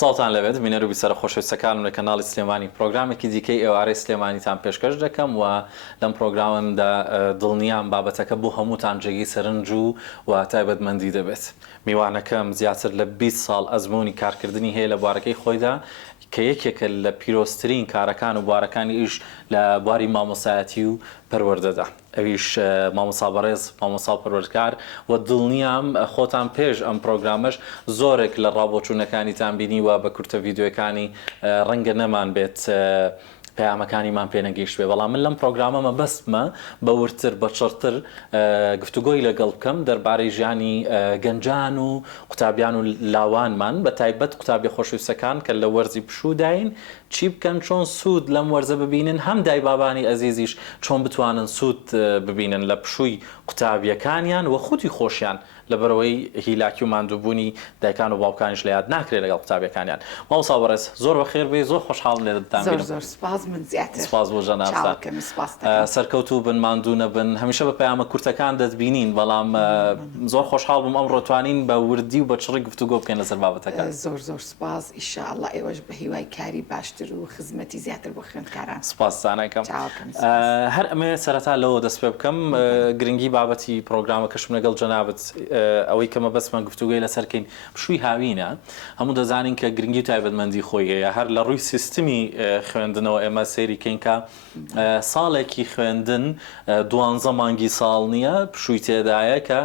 ساڵتان لەبێت بینەر و بیسەرە خۆشەویستەکانم لە کەناڵی سلێمانی پرۆگرامێکی دیکەی ئێوارەی سلێمانیتان پێشکەش دەکەم و لەم پرۆگراممدا دڵنیام بابەتەکە بۆ هەمووتان جێگەی سەرنج و تایبەتمەندی دەبێت. میوانەکەم زیاتر لە 20 ساڵ ئەزمموی کارکردنی هەیە لە بوارەکەی خۆیدا کە یەکێکە لە پیرۆستترین کارەکان و بوارەکانی ئیش لە بواری مامۆسایەتی و پەروەردەدا. ئەویش مامۆسا بەڕێز مامۆسا پەروەردگار و دڵنیام خۆتان پێش ئەم پرۆگرامەش زۆرێک لە ڕابۆچوونەکانیتان بینی و بە کورتە ڤیدیۆەکانی ڕەنگە نەمان بێت پەیامەکانیمان پێ نەگەیشتوێ. بەڵام من لەم پرۆگرامەمە بەستمە بە ورتر بە چڕتر گفتوگۆی لەگەڵ بکەم دەربارەی ژیانی گەنجان و قوتابیان و لاوانمان بە تایبەت قوتابی خۆشەویستەکان کە لە وەرزی پشووداین چی بکەن چۆن سوود لەم وەرزە ببینن، هەم دای بابانی ئەزیزیش چۆن بتوانن سوود ببینن لە پشووی قوتابیەکانیان و خودی خۆشیان لەبەرەوەی هیلاکی و ماندووبوونی دایکان و باوکانیش لە یاد ناکرێت لەگەڵ قوتابیەکانیان. مامۆستا بەڕێز زۆر بەخێر بێ، زۆر خۆشحاڵم لێ دەتان. زۆر سپاس، من زیاتر سپاس بۆ ژەنابتان. سەرکەوتوو بن، ماندوو نەبن، هەمیشە بە پەیامە کورتەکان دەتبینین، بەڵام زۆر خۆشحاڵ بووم ئەمڕۆ توانین بە وردی و بە چڕی گفتوگۆ بکەین لەسەر بابەتەکان. زۆر سپاس، ئینشاءالله ئێوەش بە هیوای کاری باشتر و خزمەتی زیاتر بۆ خوێندکاران. سپاسدانەکەم. هەر ئەمێ سەرەتا لەوە دەست پێ بکەم گرنگی بابەتی پرۆگرامەکەشم لەگەڵ جەنابەت ئەوەی کەمە بەسمە گفتوگۆی لەسەرکەین پشووی هاوینە. هەموو دەزانین کە گرنگی تایبەتمەندی خۆی هەیە، هەر لە ڕووی سیستمی خوێندنەوە ئێمە سەیریکەین کە ساڵێکی خوێندن 12 مانگی ساڵ نییە، پشووی تێدایە کە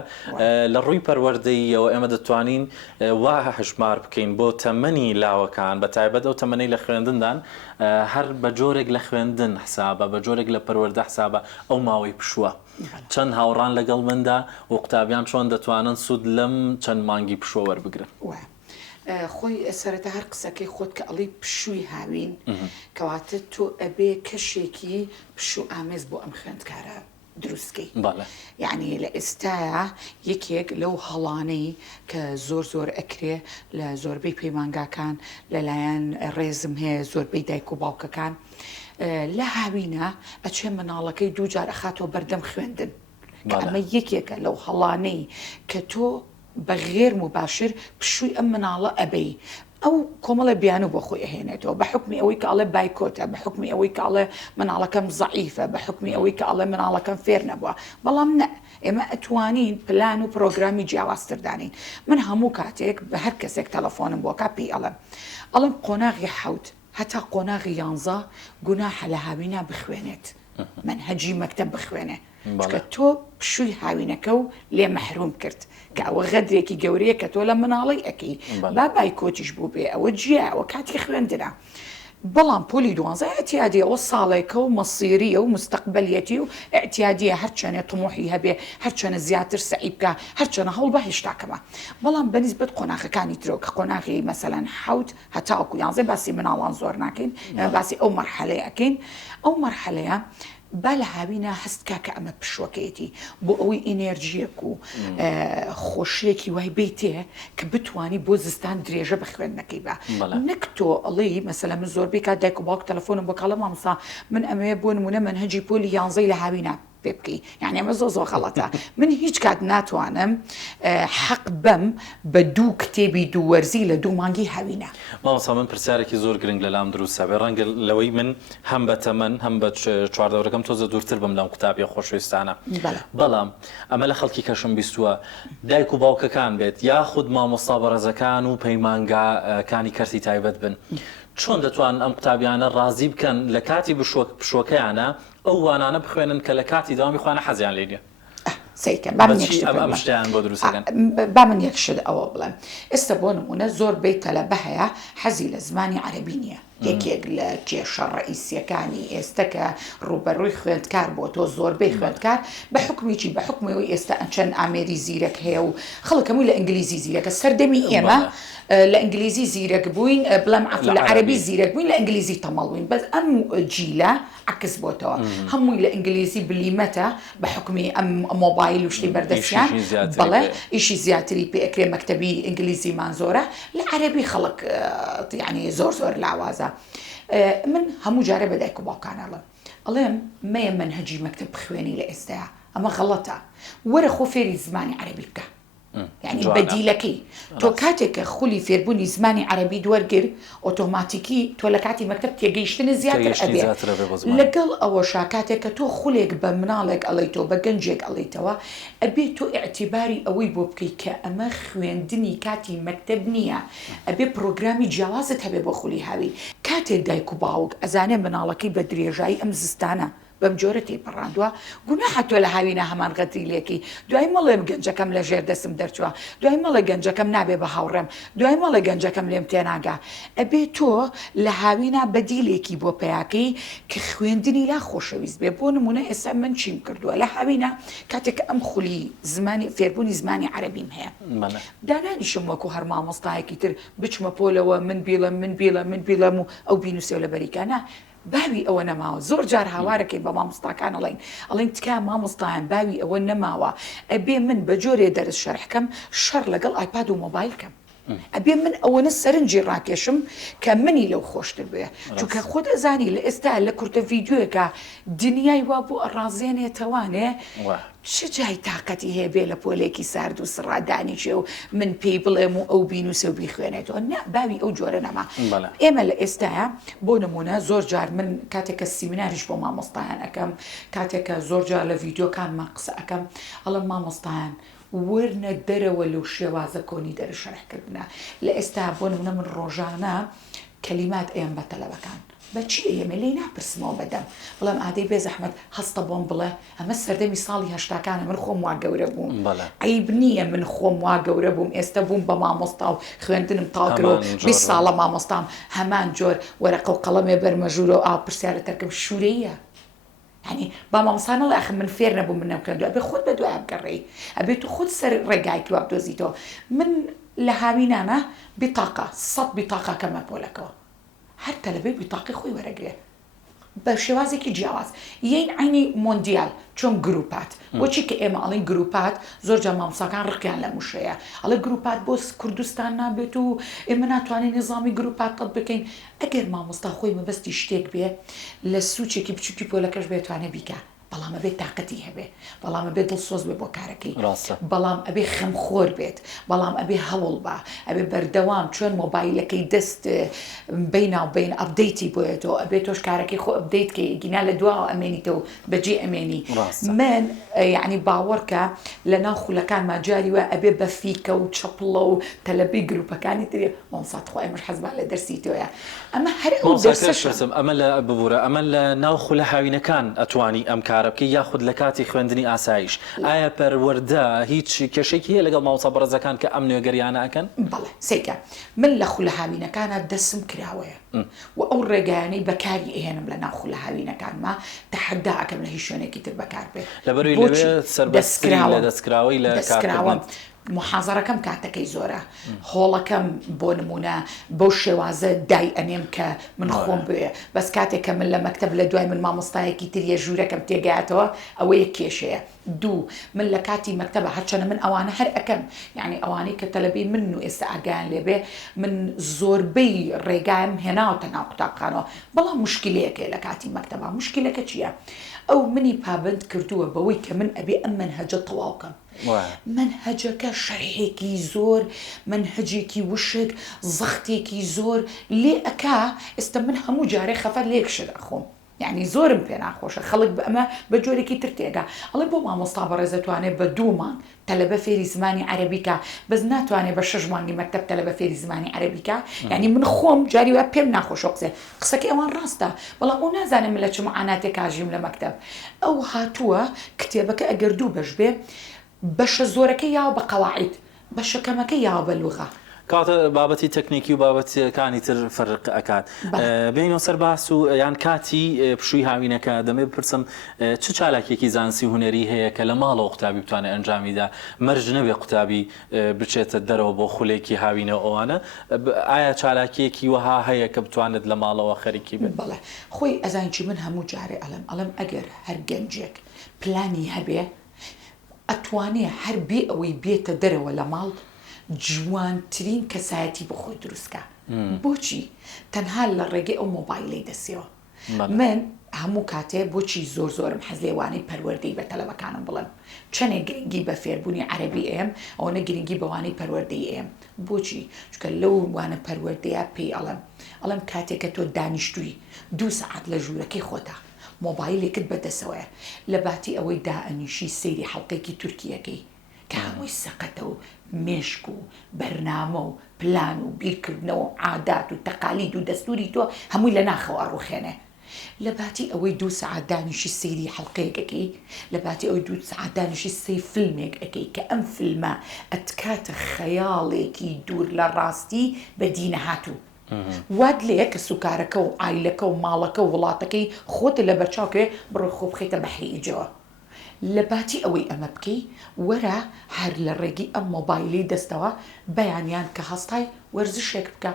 لە ڕووی پەروەردەییەوە ئێمە دەتوانین وا هەژمار بکەین بۆ تەمەنی لاوەکان، بە تایبەت ئەو تەمەنەی لە خوێندندان هەر بە جۆرێک لە خوێندن حسابە، بە جۆرێک لە پەروەردە حسابە ئەو ماوەی پشووە. چەند هاوڕان لەگەڵ مندا و قوتابیان چۆن دەتوانن سوود لەم چەند مانگی پشووە وەربگرن. خۆی سەرەتا هەر قسەکەی خۆت کە ئەڵی پشووی هاوین کەواتە تۆ ئەبێ کەشێکی پشوو ئامێز بۆ ئەم خوێندکارە دروستکەی. یعنی لە ئێستاە یەکێک لەو هەڵانەی کە زۆر ئەکرێ لە زۆربەی پەیمانگاکان لەلایەن ڕێزم هەیە، زۆربەی دایک و باوکەکان لە هاوینە ئەچێ مناڵەکەی دووجار ئەخاتەوە بەردەم خوێندن. ئەمە یەکێکە لەو هەڵانەی کە تۆ بە غێر مباشر پشووی ئەم مناڵە ئەبەی. ئەو کۆمەڵە بیانو بۆ خۆی ئەهێنێتەوە بە حکمی ئەوەی کە ئەڵێ بایکۆتە، بە حکمی ئەوەی کە ئەڵێ مناڵەکەم زەعیفە، بە حکمی ئەوەی کە ئەڵێ مناڵەکەم فێر نەبووە. بەڵام نە، ئێمە ئەتوانین پلان و پرۆگرامی جیاوازتردانین. من هەموو کاتێک بە هەر کەسێک تەلەفۆنم بۆ کا پێی ئەڵێم قۆناغی حەوت هەتا قۆناغی 11 گوناحە لە هاوینە بخوێنێت، منهەجی مەکتەب بخوێنێ، چکە تۆ پشووی هاوینەکە و لێ مەحروم کرد کە ئەوە غەدرێکی گەورەیە کە تۆ لە مناڵی ئەەکەی با بایکۆتیش بوو بێ، ئەوە جیا ئەوە کاتی خوێندنە. بەڵام پۆلی 12 ئەتیادیەوە ساڵێکە و مەسیریە و مستەقبەلیەتی و ئەتیادیە هەرچەنێ تموحی هەبێ، هەرچەنە زیاتر سەعی بکە، هەرچەنە هەڵ بە هێشتاکەمە. بەڵام بەنسبەت قۆناغەکانی ترۆ کە قۆناغی مەسەلەن حەوت هەتاوەکو 11 باسی مناڵان زۆر ناکەین، باسی ئەو مەرحەلەیە ئەەکەین. ئەو مەرحەلەیە با لە هاوینە هەستکا کە ئەمە پشوەکەیەتی بۆ ئەوەی ئینێرژیەک و خۆشیەکی وای بیتێ کە بتوانی بۆ زستان درێژە بە خوێندنەکەی بە. نەک تۆ ئەڵێی مەسەلەن من زۆربەی کات دایک و باوک تەلەفۆنم بۆ کاڵە مامۆستا من ئەمەیە بۆ نمونە منهەجی پۆلی 11 لە هاوینە پێ بکەی، یعنی ئەمە زۆر خەڵەتە. من هیچ کات ناتوانم حەق بەم بە دوو کتێبی دوو وەرزی لە 2 مانگی هاوینە. مامۆستا من پرسیارێکی زۆر گرنگ لە لام دروستە بێ، ڕەنگە لەوەی من هەم بە تەمەن هەم بە چواردەوەرەکەم تۆزە دوورتر بم لەم قوتابیە خۆشەویستانە. بەڵام ئەمە لە خەڵکی کەشم بیستووە دایک و باوکەکان بێت یاخود مامۆستا بەڕێزەکان و پەیمانگاکانی کەرتی تایبەت بن، چۆن دەتوان ئەم قوتابیانە ڕازی بکەن لە کاتی پشوەکەیانە ئەو وانانە بخوێنن کە لە کاتی داوامی خوانە حەزیان لێ نییە؟ با من یەک شت ئەوە بڵێم. ئێستا بۆ نمونە زۆربەی تەلەبە هەیە حەزی لە زمانی عەرەبی نییە. یەکێک لە کێشە ڕئیسیەکانی ئێستا کە ڕوبەڕووی خوێندکار بۆ تۆ زۆربەی خوێندکار بە حکمیی بە حکمەوەی ئێستا ئەنچەند ئامێری زیرەک هەیە و خەڵک هەمووی لە ئینگلیزی زیرەکە سەردەمی ئێمە لە ئینگلیزی زیرەک بووین، بڵێم عەفو لە عەرەبی زیرەک بووین، لە ئینگلیزی تەمەڵ بووین. بەس ئەم جیلە عکس بۆتەوە، هەمووی لە ئینگلیزی بلیمەتە بە حکمی ئەم مۆبایل و شتی بەردەستیان، بەڵێ ئیشی زیاتری پێ ئەکرێ مەکتەبی ئینگلیزیمان زۆرە، لە عەرەبی خەڵک یعنی زۆر لاوازە. من هەموو جارە بە دایک و باوکان ئەڵێم مەیە منهەجی مەکتەب بخوێنی لە ئێستاە، ئەمە غەڵەتە، وەرە خۆ فێری زمانی عەرەبی بکە. يعني بديلكي تو كاتك خولي فيربوني زماني عربي دورجر اوتوماتيكي تو لكاتي مكتب تيجيشتني زيادة أبي لقل أو شاكاتك تو خوليك بمنالك عليتو بجنجك عليتوا أبي تو اعتباري أوي بوبكي كأما خويندني كاتي مكتبنية أبي برنامج جوازة هبي بخولي هاوي كاتي دايكو باوك أزاني منالكي بدري جاي أمزستانا بمجورتي براندوا قلنا حتى ولا هاوينا همان غتيليكي دوای مالا گنجا کم لجر دستم درچوا دوای مالا گنجا کم نبی بهاورم دوای مالا گنجا کم لیم تناگا ابي تو لهاوينا بديليكي بو بياكي كخويندني لا خوشويز بيبون منا اسم من شيم كردوا لهاوينا كاتك ام خلي زماني فيربوني زماني عربي مها دانا نشمكو هرما مصطاي كتير بچما بولا من بيلا مو او بينوسي ولا بريكانا باوي او نماوە زۆر جار هاوارەکەی بە مامۆستاکان ئەڵێن تکا مامۆستایان باوی ئەوە نەماوە ئەبێ من بە جۆرێ دەرس شەرحکەم شەڕ لەگەڵ ئایپاد و مۆبایلکەم ئەبێ من ئەوەنە سەرنجی ڕاکێشم کە منی لەو خۆشتر بێ چونکە خۆت ئەزانی لە ئێستا لە کورتە ڤیدیۆیەکە دنیای وا بۆ ئەڕازێنێتەوانێ چه جای تااقەتی هەیە بێ لە پۆلێکی سارد و سڕادانیچێ و من پێی بڵێم و ئەو بینوسە و بیخوێنێتەوە نە باوی ئەو جۆرە نەما ئێمە لە ئێستاە بۆ نمونە زۆر جار من کاتێکە سیمیناریش بۆ مامۆستایان ئەەکەم کاتێکە زۆر جار لە ڤیدیۆکانمان قسە ئەەکەم ئەڵم مامۆستایان وەرنە دەرەوە لەو شێوازە کۆنی دەرشەرحکردنە لە ئێستا بۆ نمونە من ڕۆژانە کەلیمات ئێم بە تەلەبەکان بەچی ئێمە لێ ناپرسمەوە بەدەم بەڵام ئادەی بێ زەحمەت هەستە بۆم بڵێ ئەمە سەردەمی ساڵی هەشتاکانە من خۆم وا گەورە بووم عیب نییە من خۆم وا گەورە بووم ئێستا بووم بە مامۆستا و خوێندنم تاڵکرەوە 20 ساڵە مامۆستام هەمان جۆر وەرەقە و قەڵەمێ بەرمەژوورە و ئا پرسیارە تەرکەم شوورەیە يعني بابا مصانا لا أخ من فيرنا بو من نمكن أبي خود بدو أبقري أبي تخد سر رجعك وابدو زيتو من لهاوينا أنا بطاقة صد بطاقة كما بقولك حتى لبي بطاقة خوي ورقة بشوازي كي جواز ين عيني مونديال چون جروبات وچی که اما الان جروبات زور جمع مساکان رقیان لموشیا الان جروبات بوس کردستان نبتو اما نتوانی نظامی جروبات تطبیقین اگر ما مستخوی ما بس تشتیک بیه لسوچی که بچوکی پولکش بیتوانه بیکه بەڵام ئەبێ تااقەتی هەبێ بەڵام ئەبێ دڵسۆز بێ بۆ کارەکەی بەڵام ئەبێ خەمخۆر بێت بەڵام ئەبێ هەوڵ بە ئەبێ بەردەوام چۆن مۆبایلەکەی دەست بیناوبین ئەپدەیتی بۆیێتەوە ئەبێ تۆش کارەکەی خۆ ئەپدەیتکەی گینا لە دواوە ئەمێنیتەوە بەجێ ئەمێنی من یعنی باوەڕکە لە ناو خولەکانمان جاری وە ئەبێ بە فیکە و چەپڵە و تەلەبی گروپەکانی ترێ مامۆستا خۆ ئێمەش حەزمان لە دەرسیتەوەیە ئەمە هەر ئەو دەرسەشم ئەمە لە ببوورە ئەمە لە ناو خولە هاوینەکان ئەتوانی ئەم کارەکەی یاخود لە کاتی خوێندنی ئاسایش ئایا پەروەردە هیچ کێشێکی هەیە لەگەڵ مامۆستا بەڕێزەکان کە ئەم نوێگەریانە ئەکەن؟ بەڵێ سێکە من لە خولە هاوینەکانە دەسم کراوەیە و ئەو ڕێگایانەی بەکاری ئێنم لە ناو خولە هاوینەکانما تەحەدا ئەکەم لە هیچ شوێنێکی تر بەکار بێت لەبەروی لەوێ سەربەستری لە دەستکراوەی لە کارکردن محاضرەکەم کاتەکەی زۆرە هۆڵەکەم بۆ نمونە بەو شێوازە دای ئەنێم کە من خۆم بێ بەس کاتێککە من لە مەکتب لە دوای من مامۆستایەکی تریە ژوورەکەم تێگاتەوە ئەوە یەک کێشەیە دوو من لە کاتی مەکتەبە هەرچەنە من ئەوانە هەر ئەەکەم یعنی ئەوانەی کە تەلەبی من و ئێستا ئاگیان لێبێ من زۆربەی ڕێگایم هێناوتە ناو قوتابخانەوە بەڵام مشکلەیەکێ لە کاتی مەکتەبە مشکلەکە چییە؟ ئەو منی پابند کردووە بەوەی کە من ئەبێ ئەم منهەجە تەواوکەم منهجەکە شەرحێکی زۆر منهجێکی وشک زەختێکی زۆر لێ ئەکا ئێستا من هەموو جارێ خەفەت لێکشت ئەخۆم یعنی زۆرم پێ ناخۆشە خەڵک ئەمە بە جۆرێکی تر تێگا ئەڵێ بۆ مامۆستا بەڕێزەتوانێت بە 2 مانگ تەلەبە فێری زمانی عەرەبیکە بەس ناتوانێت بە 6 مانگی مەکتەب تەلەبە فێری زمانی عەرەبیکە یعنی من خۆم جاری وە پێم ناخۆشە قسەکەی ئەوان ڕاستە بەڵام ئەو نازانم من لە چ معاناتێک کاژیم لە مەکتەب ئەو هاتووە کتێبەکە ئەگەر 2 بەش بێ بەشە زۆرەکەی یاوە بە قەواعید بەشەکەمەکە یاوە بە لوغە کاتە بابەتی تەکنیکی و بابەتەکانی تر فەرق ئەکات بینەوە سەر باس و یان کاتی پشووی هاوینەکە دەمێ بپرسم چه چالاکێکی زانستی هوەری هەیە کە لە ماڵەوە قوتابی بتوانێت ئەنجامیدا مەرج نەبێ قوتابی بچێتە دەرەوە بۆ خولێکی هاوینە ئەوانە ئایا چالاکیەکی وەها هەیە کە بتوانێت لە ماڵەوە خەریکی بێت؟ بەڵێ خۆی ئەزانکی من هەموو جارێ ئەڵم ئەگەر هەر گەنجێک پلانی هەبێ ئەتوانێ هەر بێ ئەوەی بێتە دەرەوە لە ماڵ جوانترین کەسایەتی بۆ خۆی دروستکە بۆچی تەنها لە ڕێگەی ئەو مۆبایلەی دەسێەوە من هەموو کاتێ بۆچی زۆرم حەز لێوانەی پەروەردەی بە تەلەڤەکانم بڵێم چەندێک گرنگی بە فێربوونی عەرەبی ئێم ئەوەنە گرنگی بەوانەی پەروەردەی ئێم بۆچی چونکە لەو وانە پەروەردەیە پێی ئەڵێم کاتێککە تۆ دانیشتووی 2 سەعات لە ژوورەکەی خۆتە مۆبایلێکت بەدەسەوەیە لە باتی ئەوەی دائەنیشی سەیری حەڵقێکی تورکیەکەی کە هەمووی سەقەتە و مێشک و بەرنامە و پلان و بیرکردنەوە عادات و تەقالید و دەستوری تۆ هەمووی لە ناخەوە ئەڕوخێنێ لە باتی ئەوەی 2 سەعات دانیشی سەیری حەڵقەیەکەکەی لە باتی ئەوەی 2 سەعات دانیشی سەیری فیلمێک ئەەکەی کە ئەم فیلمە ئەتکاتە خەیاڵێکی دوور لە ڕاستی بەدی نەهاتوو واد لێ کە سوکارەکە و ئایلەکە و ماڵەکە و وڵاتەکەی خۆتە لە بەرچاوکەوێ بڕۆ خۆ بخەیتە بەحری ئیجەوە لە باتی ئەوەی ئەمە بکەی وەرە هەر لە ڕێگی ئەم مۆبایلی دەستەوە بەیانیان کە هەستای وەرزشێک بکە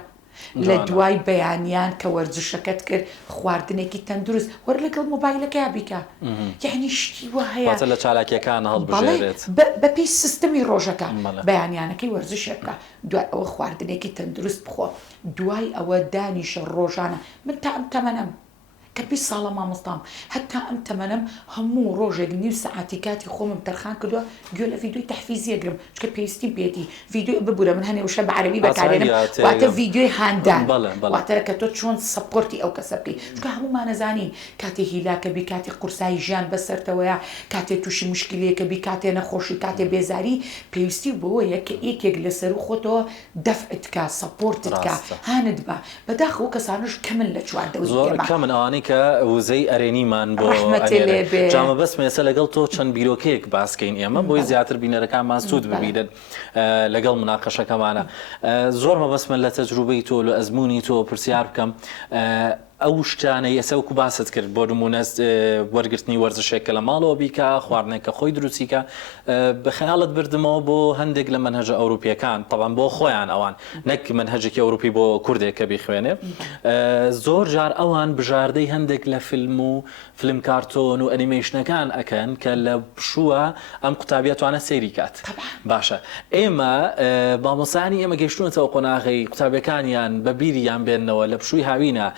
لە دوای بەیانیان کە وەرزشەکەت کرد خواردنێکی تەندروست وەر لەگەڵ مۆبایلەکە بیکە یعنی شتی وە هەیە لە چالاکیەکان هەڵبژێرێت بەپی سیستەمی ڕۆژەکە بەیانیانەکەی وەرزشێ بکە دوای ئەوە خواردنێکی تەندروست بخۆ دوای ئەوە دانیشە ڕۆژانە من تا ئەم تەمەنم کە 20 ساڵە مامۆستام هەتا ئەم تەمەنم هەموو ڕۆژێک 9 سەعاتی کاتی خۆمم تەرخان کردووە گوێ لە ڤیدیۆی تەحفیزیە گرم چکە پێویستی پێێتی ڤیدیۆ ببوورە من هەنێ وشە بە عەرەبی بەکارێنم واتە ڤیدیۆی هاندان واتە کە تۆ چۆن سەپۆرتی ئەو کەسە بکەی چکە هەمومان نەزانین کاتێ هیلاکە بی کاتی قورسایی ژیان بەسەرتەوەیە کاتێ تووشی مشکلەیەکە بی کاتێ نەخۆشی کاتێ بێزاری پێویستی بۆیە کە یەکێک لەسەر خۆتەوە دەفعت کە سەپۆرتت کە هاند بە بەداخەوە کەسانش کەمن لە چواردەوەی کەمن ئەوانەی کە وزەی ئەرێنیمان بۆ جامە بەس مێسە لەگەڵ تۆ چەند بیرۆکەیەک باسکەین ئێمە بۆی زیاتر بینەرەکانمان سوود ببیرن لەگەڵ مناقەشەکەمانە زۆر مەبەسمە لە تەجروبەی تۆ لە ئەزمموی تۆ پرسیار بکەم ئەو شتانەی ئێسەوەکو باست کرد بۆ نمونە وەرگرتنی وەرزشێکە لە ماڵەوە بیکە خواردنێکە خۆی دروستیکە بە خەیاڵت بردمەوە بۆ هەندێک لە منهەجە ئەوروپیەکان طبعاً بۆ خۆیان ئەوان نەک منهەجێکی ئەوروپی بۆ کوردێکە بیخوێنێ زۆر جار ئەوان بژاردەی هەندێک لە فیلم و فیلم کارتۆن و ئەنیمەیشنەکان ئەکەن کە لە پشووە ئەم قوتابیەتوانە سەیری کات باشە ئێمە مامۆسانی ئێمە گەیشتونەتەوە قۆناغی قوتابیەکانیان بە بیریان بێننەوە لە پشووی هاوینە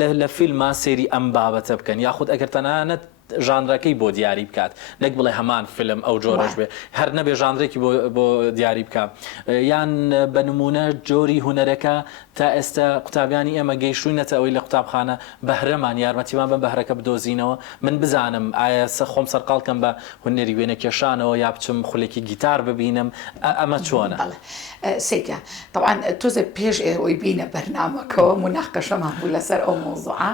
لە فیلمە سێری ئەم بابەتە بکەن یاخود ئەگەر تەنانەت ژانرەکەی بۆ دیاری بکات نەک بڵێ هەمان فیلم ئەو جۆرەش بێ هەر نەبێ ژانرێکی بۆ دیاری بکە یان بە نمونە جۆری هوەرەکە تا ئێستا قوتابیانی ئێمە گەیشتوینەتە ئەوەی لە قوتابخانە بەهرەمان یارمەتیمان بە بەهرەکە بدۆزینەوە من بزانم ئایا خۆم سەرقاڵکەم بە هونەری وێنە کێشانەوە یا بچم خولێکی گیتار ببینم ئەمە چۆنە سێکە طبعاً تۆزە پێش ئێوەی بینە بەرنامەکەەوە مناقەشەمان بوو لەسەر ئەو مۆزوعە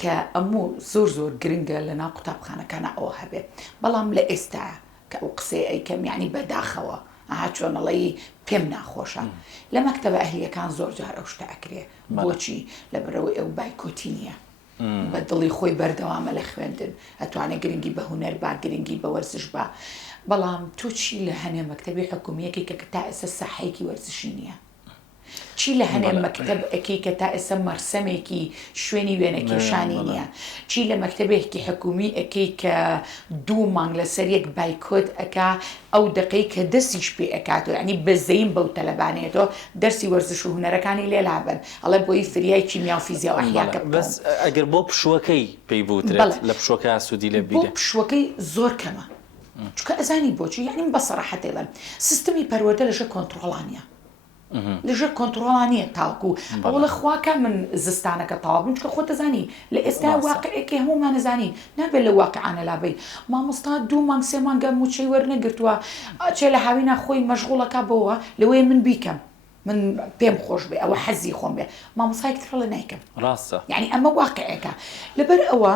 کە ئەموو زۆر گرنگە لە ناو قوتابخانەکانە ئەوە هەبێت بەڵام لە ئێستا کە ئەو قسەی ئەیکەم یعنی بەداخەوە چۆنەڵی پێم ناخۆشە لە مەکتەبە ئەهلیەکان زۆر جار ئەو شتە ئەکرێ بۆچی لەبەرەوەی ئەو بایکۆتی نییە بە دڵی خۆی بەردەوامە لە خوێندن ئەتوانێت گرنگی بە هونەر با گرنگی بە وەرزش بە بەڵام تۆ چی لە هەنێ مەکتەبی حکومیەکی کە تا ئێستا ساحەیەکی وەرزشی نییە چی لە هەنێ مەکتەب ئەکەی کە تا ئێستا مەرسەمێکی شوێنی وێنە کێشانی نییە چی لە مەکتەبێکی حکومی ئەکەی کە 2 مانگ لەسەر یەک بایکۆت ئەکا ئەو دقەی کە دەستیش پێ ئەکاتەوە ینی بەزەیم بەو تەلەبانێتەوە دەرسی وەرزش و هونەرەکانی لێلابن ئەڵێ بۆی فریای کیمیا و فیزیا و ئەحیاکە بەس ئەگەر بۆ پشوەکەی پێی بوترێت لە پشوەکە سوودی لێ بیرێت بۆ پشوەکەی زۆر کەمە چونکە ئەزانی بۆچی یعنی بە سەراحەت دەڵێم سیستەمی پەروەردە لەژێر کۆنتڕۆڵانیە لەژێر کۆنتڕۆڵانیە تاڵکو ئەوڵە خواکە من زستانەکە تاوابم چکە خۆ دەزانی لە ئێستا واقعەکە هەمومان نەزانین نابێت لە واقعانە لابەی مامۆستا 2 مانگ 3 مانگە موچەی وەرنەگرتووە چێ لە هاوینا خۆی مەشغوڵەکە بەوە لەوەیە من بیکەم من پێم خۆش بێ ئەوە حەزی خۆم بێ مامۆستایەکی ترە لە نایکەم ڕاستە یعنی ئەمە واقعەکە لەبەر ئەوە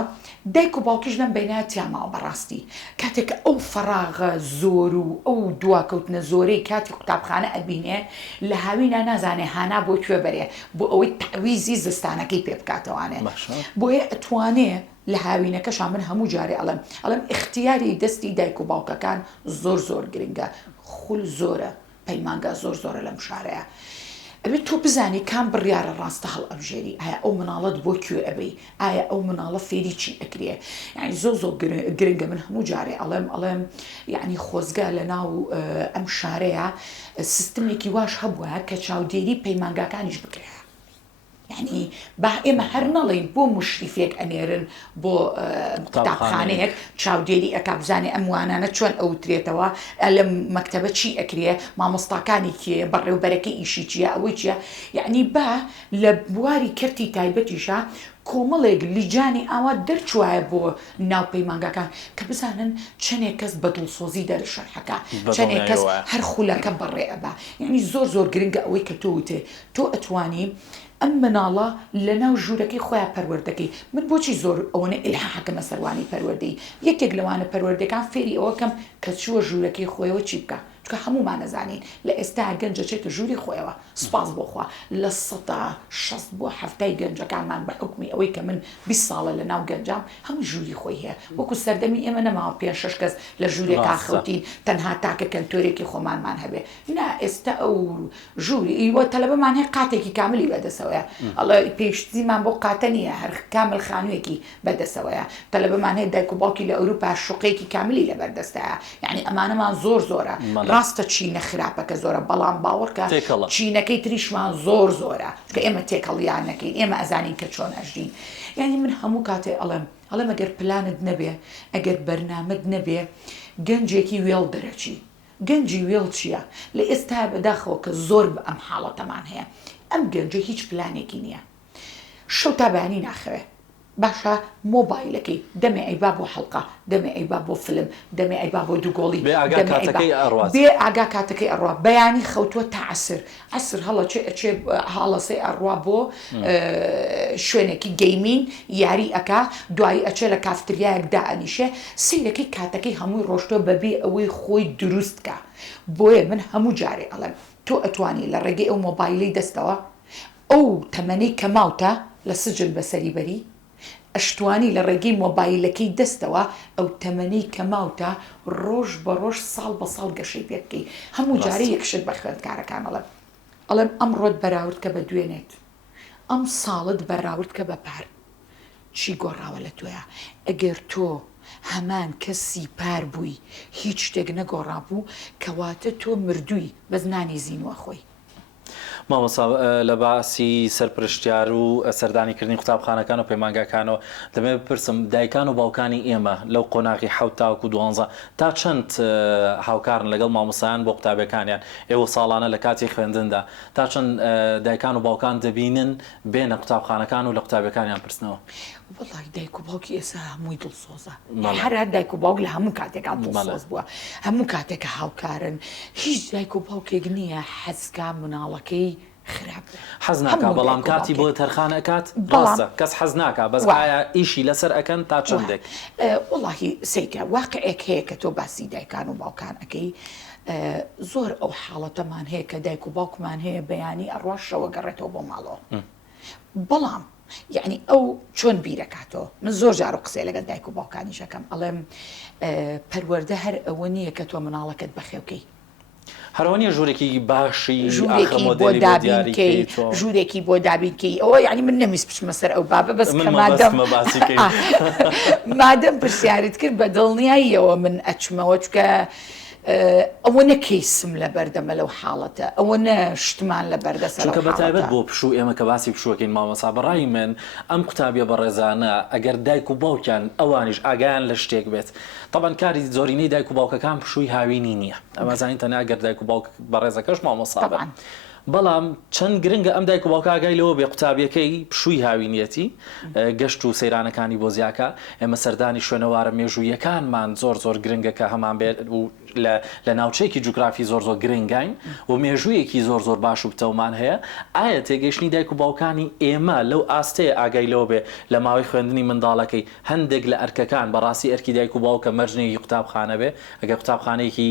دایک و باوکیش لەم بینایەتیان ماوە بەڕاستی کاتێک ئەو فەراغە زۆر و ئەو دواکەوتنە زۆرەی کاتی قوتابخانە ئەبینێ لە هاوینا نازانێ هانا بۆ کوێ بەرێ بۆ ئەوەی تعویزی زستانەکەی پێ بکاتەوانێ بۆیە ئەتوانێ لە هاوینەکەشان من هەموو جارێ ئەڵێم اختیاری دەستی دایک و باوکەکان زۆر گرنگە خول زۆرە پەیمانگە زۆرە لەم شارەیە ئەبێت تۆ بزانی کام بڕیارە ڕاستە هەڵ ئەبژێری ئایا ئەو مناڵەت بۆ کوێ ئەبەی ئایا ئەو مناڵە فێری چی ئەکرێ یعنی زۆر گرنگە من هەموو جارێ ئەڵێم یعنی خۆزگە لە ناو ئەم شارەیە سیستمێکی واش هەبووە کە چاودێری پەیمانگاکانیش بکرێ يعني با ئێمە هەر نەڵێن بۆ مشریفێک ئەنێرن بۆ قوتابخانەیەک چاودێری ئەکا بزانێ ئەم وانانە چۆن ئەوترێتەوە لە مەکتەبە چی ئەکرێ مامۆستاکانی کێ بەڕێوبەرەکەی ئیشی چیە ئەوەی چیە یعنی با لە بواری کەرتی تایبەتیشە کۆمەڵێک لیجانی ئاوا دەرچوایە بۆ ناو پەیمانگاکان کە بزانن چەندێک کەس بەدڵسۆزی دەرە شەرحەکە چەندێک کەس هەر خولەکە بەڕێ ئەبا یعنی زۆر گرنگە ئەوەی کە تۆ وتێ تۆ ئەتوانی ئەم مناڵە لە ناو ژوورەکەی خۆیان پەروەردەکەی من بۆچی زۆر ئەوەنە ئیلحاحەکەمە سەروانی پەروەردەی یەکێک لەوانە پەروەردەکان فێری ئەوەکەم کە چووە ژوورەکەی خۆیەوە چی بکە چکە هەمومان نەزانین لە ئێستا گەنجە چێتە ژووری خۆیەوە سپاس بۆخوا لە 160 بۆ هەفتای گەنجەکانمان بە حکمی ئەوەی کە من 20 ساڵە لە ناو گەنجام هەموو ژووری خۆی هەیە وەکو سەردەمی ئێمە نەماوە 5-6 کەس لە ژوورێکا خەوتین تەنها تاکە کەنتۆرێکی خۆمانمان هەبێ نا ئێستا ئەو ژووری ئیوە تەلەبەمان هەیە قاتێکی کاملی بەدەسەوەیە ئەڵێ پێشتیمان بۆ قاتە نییە هەر کامل خانوویەکی بەدەسەوەیە تەلەبەمان هەیە دایک و باوکی لە ئەوروپا شوقێکی کاملی لەبەردەستەیە یعنی ئەمانەمان زۆرە ڕاستە چینە خراپەکە زۆرە بەڵام باوەڕکە چینەکەی تریشمان زۆرە چکە ئێمە تێکەڵیان نەکەین ئێمە ئەزانین کە چۆن ئەژین یعنی من هەموو کاتێ ئەڵێم ئەگەر پلانت نەبێ ئەگەر بەرنامەت نەبێ گەنجێکی وێڵ دەرەچی گەنجی وێڵ چییە لە ئێستا بەداخەوە کە زۆر بە ئەم حاڵەتەمان هەیە ئەم گەنجە هیچ پلانێکی نییە شەو تا بەیانی ناخەوێ باشە مۆبایلەکەی دەمێ ئەیبا بۆ حەڵقە دەمێ ئەیبا بۆ فلم دەمێ ئەیبا بۆ دووگۆڵی بێ ئاگا کاتەکەی ئەڕوا بەیانی خەوتووە تا عسر هەڵە چێ هاڵەسەی ئەڕوا بۆ شوێنێکی گەیمین یاری ئەکا دوایی ئەچێ لە کافتریایەک دائەنیشێ سیرەکەی کاتەکەی هەمووی ڕۆشتۆ بەبێ ئەوەی خۆی دروستکە بۆیە من هەموو جارێ ئەڵێم تۆ ئەتوانی لە ڕێگەی ئەو مۆبایلی دەستەوە ئەو تەمەنەی کە ماوتە لە سجل بەسەری بەری ئەشتوانی لە ڕێگەی مۆبایلەکەی دەستەوە ئەو تەمەنەی کە ماوتە ڕۆژ بە ڕۆژ ساڵ بە ساڵ گەشەی پێ بکەی هەموو جارە یەکشت بە خوێندکارەکان ئەڵێم ئەمڕۆت بەراورد کە بە دوێنێت ئەم ساڵت بەراورد کە بە پار چی گۆڕاوە لە تۆیە ئەگەر تۆ هەمان کەسی پار بووی هیچ شتێک نەگۆڕابوو کەواتە تۆ مردووی بە زنانی زینوە خۆی مامۆستا لە باسی سەرپرشتیار و سەردانیکردنی قوتابخانەکان و پەیمانگاکانەوە دەمێ بپرسم دایکان و باوکانی ئێمە لەو قۆناغی 7 تاوەکو 12 تا چەند هاوکارن لەگەڵ مامۆستایان بۆ قوتابەکانیان ئێوە ساڵانە لە کاتی خوێندندا تا چەند دایکان و باوکان دەبینن بێنە قوتابخانەکان و لە قوتابەکانیان پرسنەوە وڵی دایک و باوکی ئێستا هەمووی دڵسۆزە هەر دایک و باوک لە هەموو کاتێکا دڵسۆز بووە هەموو کاتێکە هاوکارن هیچ دایک و باوکێک نییە حەزکا مناڵەکەی خراپ حەز ناکا بەڵام کاتی بۆ تەرخانە ئەکات ڕاستە کەس حەز ناکا بەس ئایا ئیشی لەسەر ئەکەن تا چەندێک وڵی سیکە واقعێک هەیە کە تۆ باسی دایکان و باوکان ئەەکەی زۆر ئەو حاڵەتەمان هەیە کە دایک و باوکمان هەیە بەیانی ئەڕۆژەوە گەڕێتەوە بۆ ماڵەوە بەڵام یعنی ئەو چۆن بیرەکاتەوە من زۆر جار و قسەی لەگەڵ دایک و باوکانی شەکەم ئەڵێم پەروەردە هەر ئەوە نییە کە تۆ مناڵەکەت بەخێوکەی هەرەوەنیە ژوورێکی باشی ژوورێکی بۆ دابینکەی ژوورێکی بۆ دابینکەی ئەوە یعنی من نەویست بچمە سەر ئەو بابە بەس مادەم پرسیارت کرد بە دڵنیاییەوە من ئەچمەوە چکە ئەوە نەکەیسم لە بەردەمە لەو حاڵەتە ئەوە نە شتمان لە بەردەسە چونکە بەتایبەت بۆ پشوو ئێمە کە باسی پشووەکەین مامۆستا بەڕای من ئەم قوتابیە بەڕێزانە ئەگەر دایک و باوکیان ئەوانیش ئاگایان لە شتێک بێت طبعاً کاری زۆرینەی دایک و باوکەکان پشووی هاوینی نییە ئەمە زانین تەنیا ئەگەر دایک و باوک بەڕێزەکەش مامۆستا بن بەڵام چەند گرنگە ئەم دایک و باوکە ئاگای لەوە بێ قوتابیەکەی پشووی هاوینیەتی گەشت و سەیرانەکانی بۆ زیاکە ئێمە سەردانی شوێنەوارە مێژوویەکانمان زۆر گرنگە کە هەمان بێت و لە ناوچەیەکی جوگرافی زۆر گرنگین و مێژوویەکی زۆر باش و بتەومان هەیە ئایا تێگەیشتنی دایک و باوکانی ئێمە لەو ئاستەیە ئاگای لەوە بێ لە ماوەی خوێندنی منداڵەکەی هەندێک لە ئەرکەکان بەڕاستی ئەرکی دایک و باوکە مەرجنێکی قوتابخانە بێ ئەگەر قوتابخانەیەکی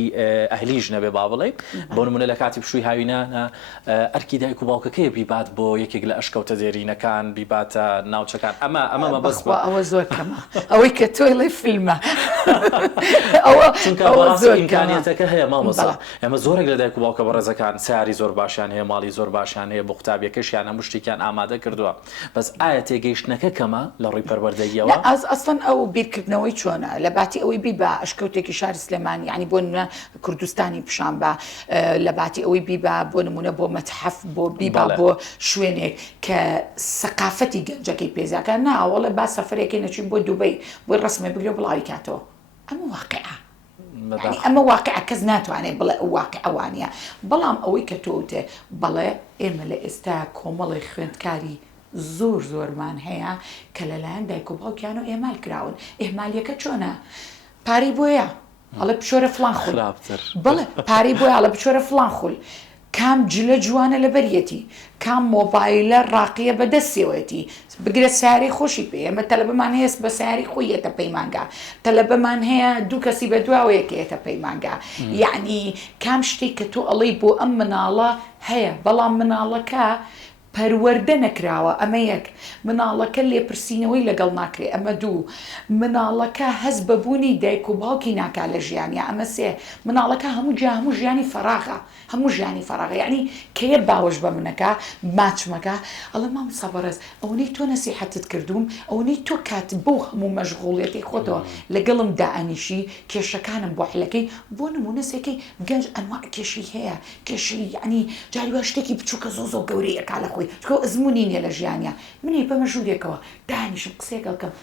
ئەهلیش نەبێ با بڵێ بۆ نمونە لە کاتی پشووی هاوینانە ئەرکی دایک و باوکەکەی بیبات بۆ یەکێک لە ئەشکەوتە دێرینەکان بیباتە ناوچەکان ئەمە بەس ئەوە زۆر کەمە ئەوەی کە تۆی لێ فیلمە ئیمکانیەتەکە هەیە مامۆستا ئێمە زۆرێک لە دایک و باوکە بەڕێزەکان سیاری زۆر باشیان هەیە ماڵی زۆر باشیان هەیە بۆ قوتابیەکەشیان هەموو شتێکیان ئامادە کردووە بەس ئایا تێگەیشتنەکە کەمە لە ڕووی پەروەردەییەوە ئەسڵەن ئەو بیرکردنەوەی چۆنە لە باتی ئەوەی بی بە ئەشکەوتێکی شاری سلێمانی یعنی بۆ کوردستانی پیشان بە لە باتی ئەوەی بیبا بۆ نمونە بۆ مەتحەف بۆ بیبا بۆ شوێنێک کە سەقافەتی گەنجەکەی پێزاکە ناوەڵێ با سەفرێکی نەچین بۆ دووبەی بۆی ڕسمێ بگرێ بڵاوی کاتەوە ئەمە واقعە ئەمە واقع کەس ناتوانێت بڵێ ئەو واقعوانە بەڵام ئەوەی کە تۆتێ بەڵێ ئێمە لە ئێستا کۆمەڵی خوێندکاری زۆرمان هەیە کە لەلایەن دایک و باوکیان و ئێمال کراون ئێمالیەکە چۆنە پارەی بۆیە هەڵە بچۆرە فڵان خول بڵێ پارەی بۆیە هەڵە بچۆرە فڵان خول کام جلە جوانە لە بەریەتی کام مۆبایلە ڕاقیە بەدەستێوەتی بگرە سیارەی خۆشی پێ ئێمە تەلەبەمان هەیە بە سیاری خۆیەتە پەیمانگا تەلەبەمان هەیە دوو کەسی بە دواوەیەکێتە پەیمانگا یعنی کام شتێک کە تۆ ئەڵەی بۆ ئەم مناڵە هەیە بەڵام مناڵەکە پەروەردە نەکراوە ئەمە یەک مناڵەکە لێپرسینەوەی لەگەڵ ناکرێ ئەمە دوو مناڵەکە هەز بەبوونی دایک و باوکی ناکا لە ژیانیا ئەمە سێ مناڵەکە هەموو ژیانی فەراغە هەموو ژیانی فەراغە یعنی کێ باوەش بە منەکە ماچمەکە ئەڵە مام سەبەرەز ئەوەی تۆ نەسیحەتت کردوم ئەوەی تۆ کات بۆ هەموو مەشغوڵیەتی خۆتەوە لەگەڵم دائەنیشی کێشەکانم بۆ حلەکەی بۆ نمونە سێکەی گەنج ئەنواع کێشی هەیە کێشی یعنی جاری وە شتێکی بچووکە زۆ گەورەیەکا لە خۆی تکە ئەزمموی نیە لە ژیانیا منی بەمە ژوورێکەوە دانیشم قسێگەڵکەم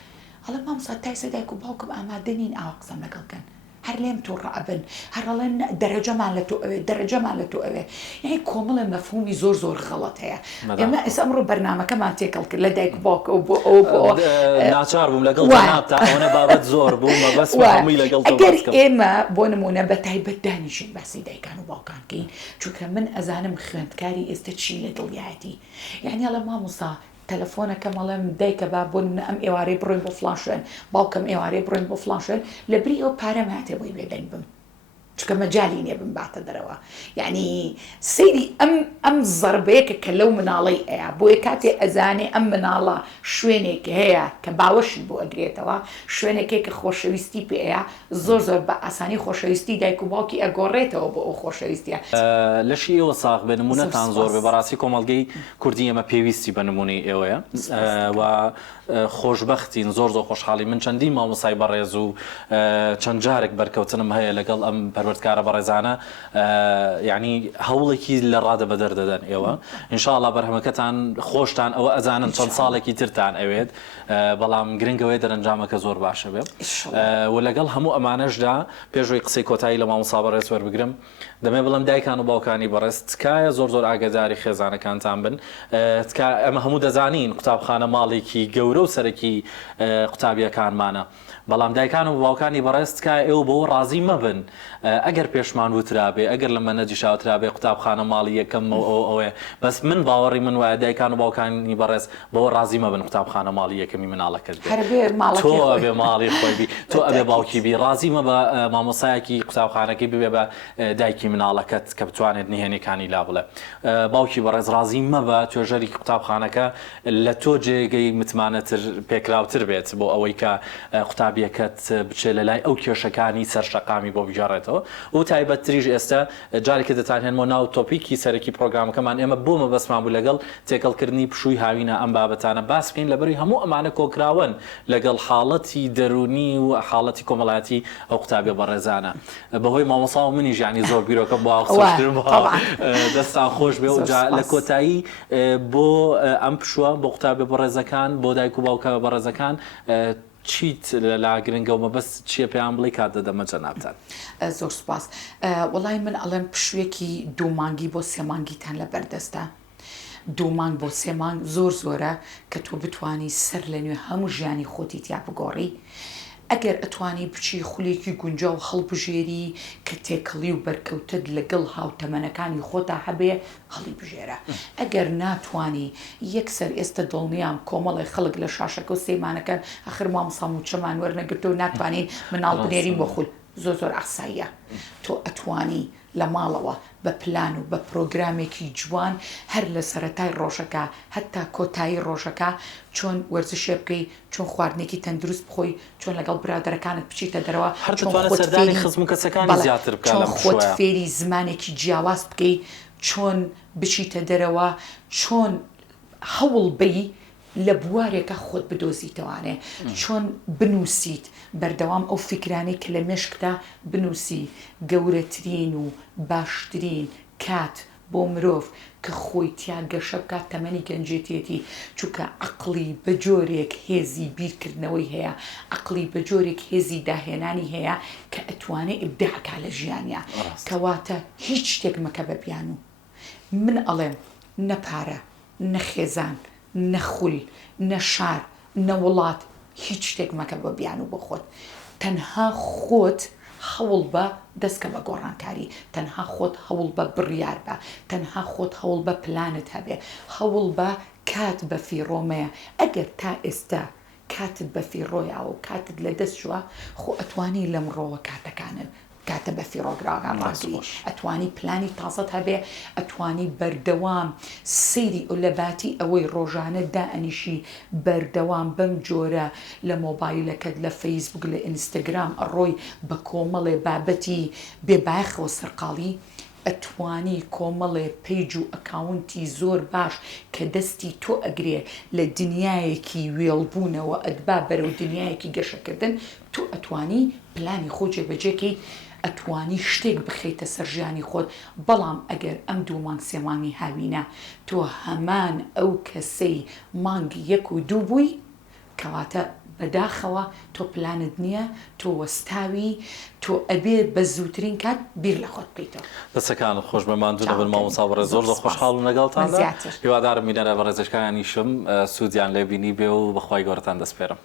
هەڵە مامسا تایسە دایک و باوکم ئامادە نین ئاوا قسەم لەگەڵکەن هەر لێم تۆ ڕەبن هەرڵێن دەرەجەمان لە تۆ ئەوێ دەرەجەمان لە تۆ ئەوێ یعنی کۆمەڵە مەفهومی زۆر غەڵەت هەیە ئێمە ئێستا ئەمڕۆ بەرنامەکەمان تێکەڵ کرد لە دایک و باوکە و بۆ ئەو ناچار بووم لەگەڵ ئەوەنە بابەت زۆر بوو مەبەست هەمووی لەگەڵ ئەگەر ئێمە بۆ نمونە بە تایبەت دانیشین باسی دایکان و باوکانکەین چونکە من ئەزانم خوێندکاری ئێستا چی لە دڵیایەتی یعنی ئەڵە مامۆستا تەلەفۆنەکە مەڵێم دایکە با بۆ ئەم ئێوارەی بڕۆین بۆ فڵان شوێن باوکەم ئێوارەی بڕۆین بۆ فڵان شوێن لە بری ئەو پارەم هاتێ بۆی بێدەنگ بم چکە مەجای نییە بم باتە دەرەوە یعنی سەیری ئەم زەربەیەکە کە لەو مناڵەی ئەیە بۆیە کاتێ ئەزانێ ئەم مناڵە شوێنێک هەیە کە باوەشی بۆ ئەگرێتەوە شوێنێکێک کە خۆشەویستی پێ ئەیە زۆر بە ئاسانی خۆشەویستی دایک و باوکی ئەگۆڕێتەوە بۆ ئەو خۆشەویستیە لەشی ئێوە ساغ بە نمونەتان زۆر بێ بەڕاستی کۆمەڵگەی کوردی ئێمە پێویستی بە نمونەی ئێوەیە و خۆشببختین زۆر خۆشحاڵی من چەندی مامۆسای بەڕێز و چەند جارێک بەرکەوتنم هەیە لەگەڵ ئەم پەروەردکارە بەڕێزانە یعنی هەوڵێکی لە ڕادە بە دەردەدەن ئێوە ئینشاءڵڵا بەرهەمەکەتان خۆشتان ئەوە ئەزانن چەند ساڵێکی ترتان ئەوێت بەڵام گرنگەوەی دەرەنجامەکە زۆر باشە بێ و لەگەڵ هەموو ئەمانەشدا پێشەوەی قسەی کۆتایی لە مامۆسا بەڕێز وەربگرم دەمێ بڵم دایکان و باوکانی بەڕێز تکایە زۆر ئاگاداری خێزانەکانتان بن ئەمە هەموو دەزانین قوتابخانە ماڵێکی گەورە و سەرەکی قوتابیەکانمانە بەڵام دایکان و باوکانی بەڕێز تکایە ئێوە بەوە ڕازی مەبن ئەگەر پێشمان وترابێ ئەگەر لە مەنەجی شاوترابێ قوتابخانە ماڵی یەکەم ئەوێ بەس من باوەڕی من وایە دایکان و باوکانی بەڕێز بەوە ڕازی مەبن قوتابخانە ماڵی یەکەمی مناڵەکەت تۆ ئەبێ ماڵی خۆی تۆ ئەبێ باوکی بی ڕازی مە بە مامۆسایەکی قوتابخانەکەی ببێ بە دایکی مناڵەکەت کە بتوانێت نهێنەکانی لا بڵێ باوکی بەڕێز ڕازی مە بە توێژەری قوتابخانەکە لە تۆ جێگەی متمانەتر پێکراوتر بێت بۆ ئەوەی کە قوتابیەکەت بچێت لە لای ئەو کێشەکانی سەرشەقامی بۆ بگەڕێتەوە و تایبەتتریش ئێستا جارێکە دەتانهێنمەوە ناو تۆپیکی سەرەکی پرۆگرامەکەمان ئێمە بۆ مەبەستمان بوو لەگەڵ تێکەڵکردنی پشووی هاوینە ئەم بابەتانە باس بکەین لەبەری هەموو ئەمانە کۆکراون لەگەڵ حاڵەتی دەرونی و حاڵەتی کۆمەڵایەتی ئەو قوتابیە بەڕێزانە بەهۆی مامۆسا و منیش یعنی زۆر بیرۆکەم بۆ دەستان خۆش بێ و لە کۆتایی بۆ ئەم پشووە بۆ قوتابیە بەڕێزەکان بۆ دایک و باوکە بەڕێزەکان چیت لا گرنگە و مەبەست چییە پێیان بڵێ کات دەدەمە جەنابتان زۆر سوپاس وەڵای من ئەڵێم پشوێکی دوو مانگی بۆ سێ مانگیتان لە بەردەستە دوو مانگ بۆ سێ مانگ زۆرە کە تۆ بتانی سەر لە نوێ هەموو ژیانی خۆتی تیا بگۆڕی ئەگەر ئەتوانی بچی خولێکی گونجاو هەڵبژێری کە تێکەڵی و بەرکەوتت لەگەڵ هاوتەمەنەکانی خۆتا هەبێ هەڵی بژێرە ئەگەر ناتوانی یەکسەر ئێستا دڵنیام کۆمەڵی خەڵک لە شاشەکە و سەیمانەکەن ئەخر مامۆسا موچەمان وەرنەگرتو ناتوانین مناڵ بنێرین بۆ خول زۆر ئاساییە تۆ ئەتوانی لە ماڵەوە بە پلان و بە پرۆگرامێکی جوان هەر لە سەرەتای ڕۆژەکە هەتا کۆتایی ڕۆژەکە چۆن وەرزشێ بکەی چۆن خواردنێکی تەندروست بخۆی چۆن لەگەڵ برادەرەکانت بچیتە دەرەوە چۆن خۆت فێری زمانێکی جیاواز بکەی چۆن بچیتە دەرەوە چۆن هەوڵ بی لە بوارێکە خۆت بدۆزیتەوانێ چۆن بنووسیت بەردەوام ئەو فکرانی کە لە مێشکدا بنووسی گەورەترین و باشترین کات بۆ مرۆڤ کە خۆی تیا گەشە بکات تەمەنی گەنجێتێتی چونکە عەقڵی بە جۆرێک هێزی بیرکردنەوەی هەیە عەقڵی بە جۆرێک هێزی داهێنانی هەیە کە ئەتوانێت ئیبداعکا لە ژیانیا کەواتە هیچ شتێک مەکە بە پیان و من ئەڵێم نەپارە نەخێزان نەخول نەشار نەوڵات هیچ شتێک مەکە بە بیان و بۆ خۆت تەنها خۆت هەوڵ بە دەستکە بە گۆڕانکاری تەنها خۆت هەوڵ بە بڕیار بە تەنها خۆت هەوڵ بە پلانت هەبێ هەوڵ بە کات بە فیڕۆمەیە ئەگەر تا ئێستا کاتت بە فیڕۆیە و کاتت لە دەست چووە خۆ ئەتوانی لە مرۆوە کاتەکانت کاتە بە فیڕۆگراگان ڕاگری ئەتوانی پلانی تازت هەبێ ئەتوانی بەردەوام سەیری ئولەباتی ئەوەی ڕۆژانە دائەنیشی بەردەوام بەم جۆرە لە مۆبایلەکەت لە فەیسبوک لە ئینستاگرام ئەڕۆی بە کۆمەڵێ بابەتی بێبایەخەوە سەرقاڵی ئەتوانی کۆمەڵێ پیج و ئەکاونتی زۆر باش کە دەستی تۆ ئەگرێ لە دنیایەکی وێڵبوونەوە ئەدبا بەرەو دنیایەکی گەشەکردن تۆ ئەتوانی پلانی خۆ جێبەجێکی ئەتوانی شتێک بخەیتە سەر ژیانی خۆت بەڵام ئەگەر ئەم 2 مانگ 3 مانگی هاوینە تۆ هەمان ئەو کەسەی مانگی 1 و 2 بووی کەواتە بەداخەوە تۆ پلانت نییە تۆ وەستاوی تۆ ئەبێ بە زووترین کات بیر لە خۆت بکەیتەوە دەستەکان خۆش بەماندوونە بن مامۆستا زۆر خۆشحاڵ و نەگەڵتاندا هیوادارم میدەنە بە ڕێزەکانیشم سوودیان لێبینی بێ و بەخوای گەورەتان دەسپێرم.